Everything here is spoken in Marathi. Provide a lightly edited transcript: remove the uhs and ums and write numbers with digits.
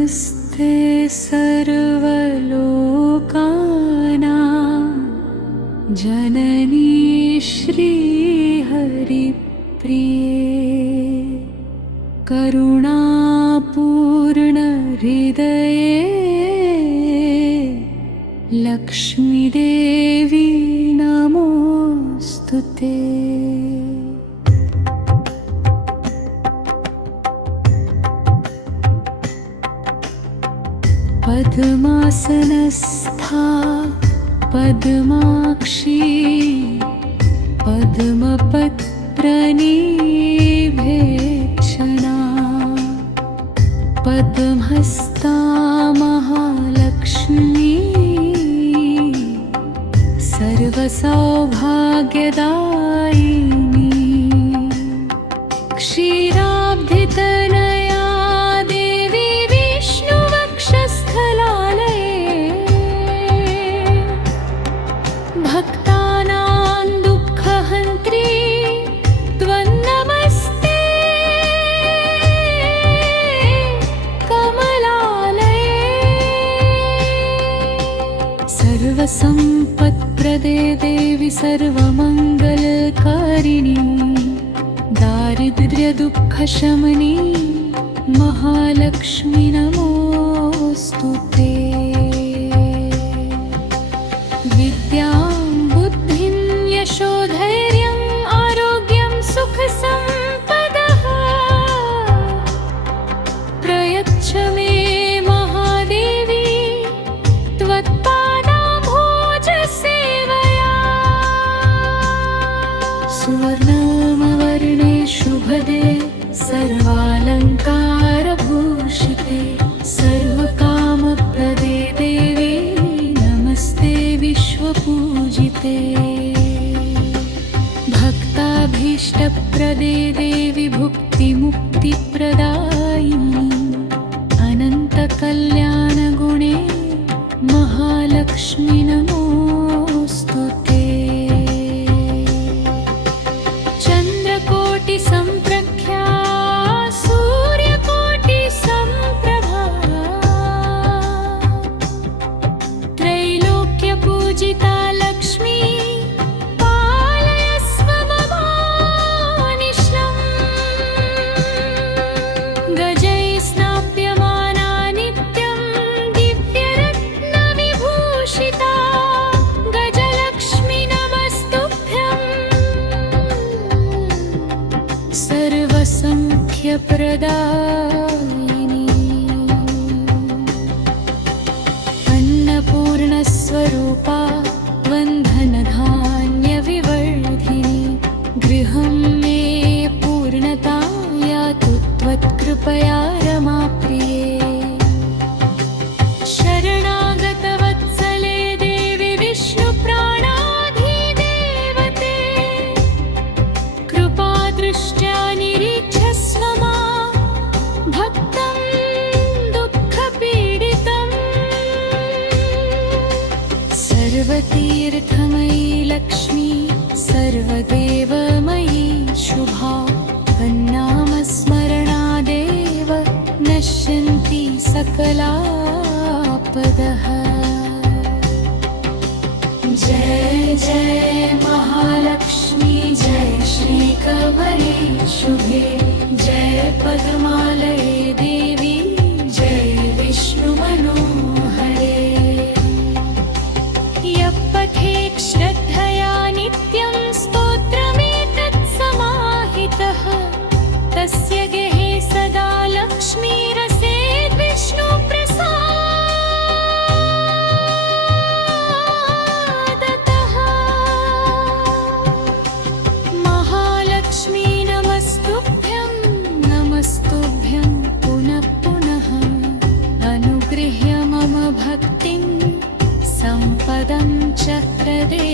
नमस्ते सर्वलोकानां जननी श्रीहरिप्रिये करुणापूर्णहृदये लक्ष्मीदेवी नमोऽस्तुते। पद्मासनस्था पद्माक्षी पद्मपत्रनिभेक्षणा पद्महस्ता महालक्ष्मी सर्वसौभाग्यदायिनी क्षीराब्धितनया देवी विष्णुवक्षस्थलालये भक्तानां दुःखहन्त्री त्वन्नमस्ते कमलालये सर्वसम्पत्प्रदे देवी सर्वमङ्गलकारिणी दारिद्र्यदुःखशमनी महालक्ष्मी नमोऽस्तुते। विद्यां बुद्धिं यशोधैर्यम् आरोग्यं सुखसम्पदः प्रयच्छ मे महादेवी त्वत्पादाम्भोजसेवया सुवर्णमवर्णे शुभदे सर्वालङ्कारभूषिते सर्वकामप्रदे देवी नमस्ते विश्वपूजिते। भक्ताभीष्टप्रदे देवी भुक्तिमुक्तिप्रदायिनी अनन्तकल्याणगुणे महालक्ष्मी नमोऽस्तुते। चन्द्रकोटिसम्प्रख्या सूर्यकोटिसम्प्रभा त्रैलोक्यपूजिता लक्ष्मी पालयस्व ममानिशम् गजैः स्नाप्यमाना नित्यं दिव्यरत्नविभूषिता गजलक्ष्मी नमस्तुभ्यम् सर्वसंख्यप्रदायिनी अन्नपूर्णस्वरूपा वन्धनधान्यविवर्धिनी गृहं मे पूर्णता यातु त्वत्कृपया रमाप्रिये। शरणागतवत्सले देवी विष्णुप्राणाधिदेवते कृपादृष्ट्या निरीक्षस्व मां भक्तं दुःखपीडितम् सर्वतीर्थमयी लक्ष्मी सर्वदेवमयी शुभा तन्नामस्मरणादेव नश्यन्ति सकलापदः। जय जय महालक्ष्मी जय श्रीकमले शुभे जय पद्मालये देवी जय विष्णुमनोहरे। यः पठेत् श्रद्धया नित्यं स्तोत्रमेतत् समाहितः तस्य गृहे सदा लक्ष्मीरसेत् विष्णुप्रसादतः। महालक्ष्मी नमस्तुभ्यं पुनः पुनः अनुगृह्य मम भक्तिं सम्पदं च प्रदे।